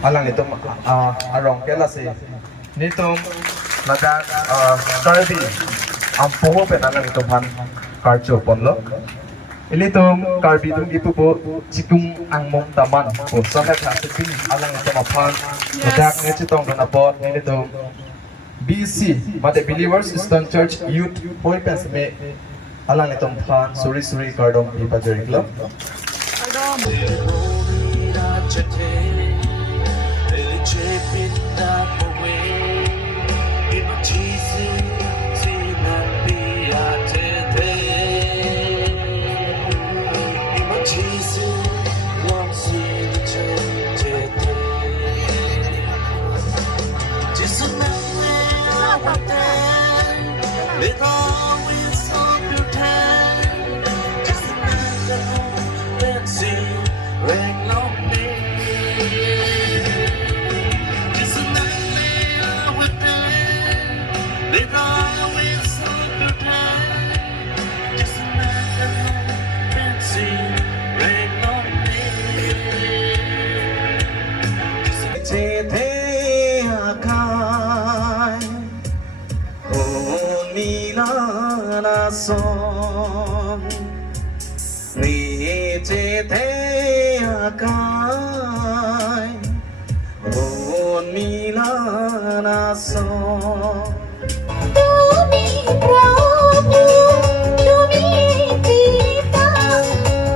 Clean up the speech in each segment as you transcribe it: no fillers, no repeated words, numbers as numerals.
alang itom arong kelasi nitom lagat Karbi ang puho pen alang itom han karcho ponlo ilitom Karbi tum Diphu po sikung ang mong taman po sampai kasipin alang itom apan lagat ngechitong donapot ilitom BC Mate Believers Eastern Church Youth Hoi Pensme alang itom pan suri kardom ipajari club son ni che the akai on milana son tumi prabhu tumi pita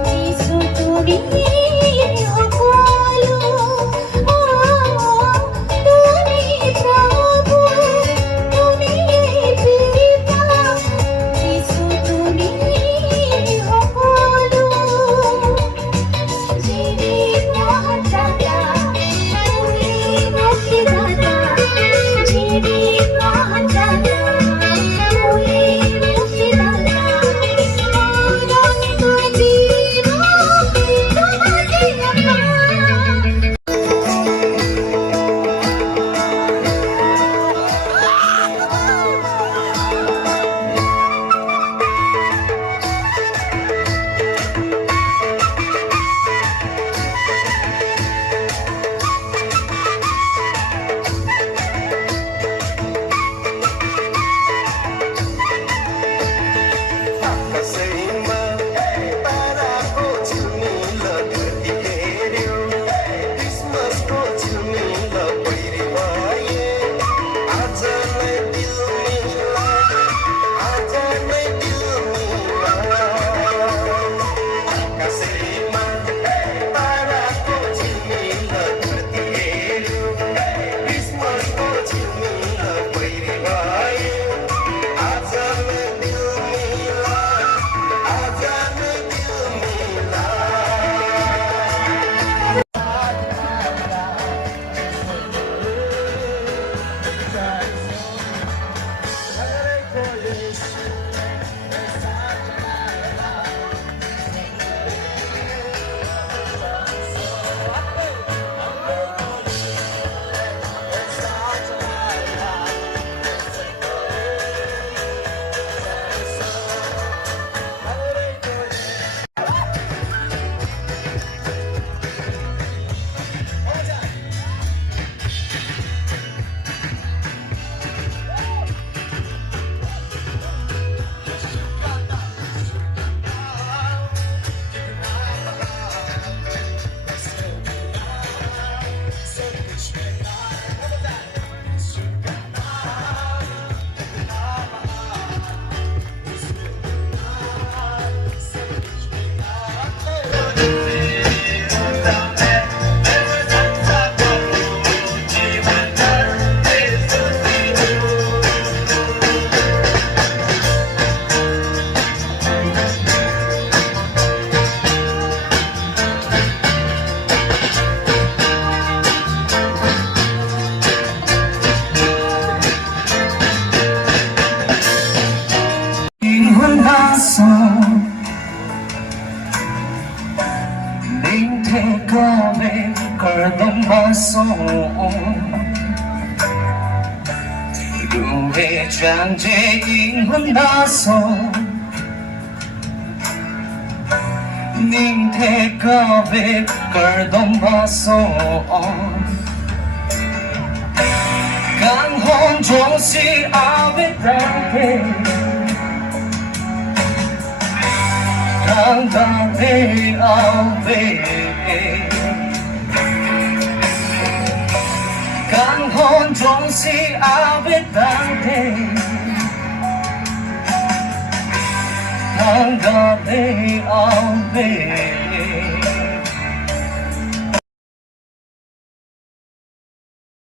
jisu tumi Duwe chanje ingundaso Ning te kabe kardom baso càng hôn trong si áo biết đang kề càng ta về áo về càng hôn trong si áo biết đang kề càng ta về áo về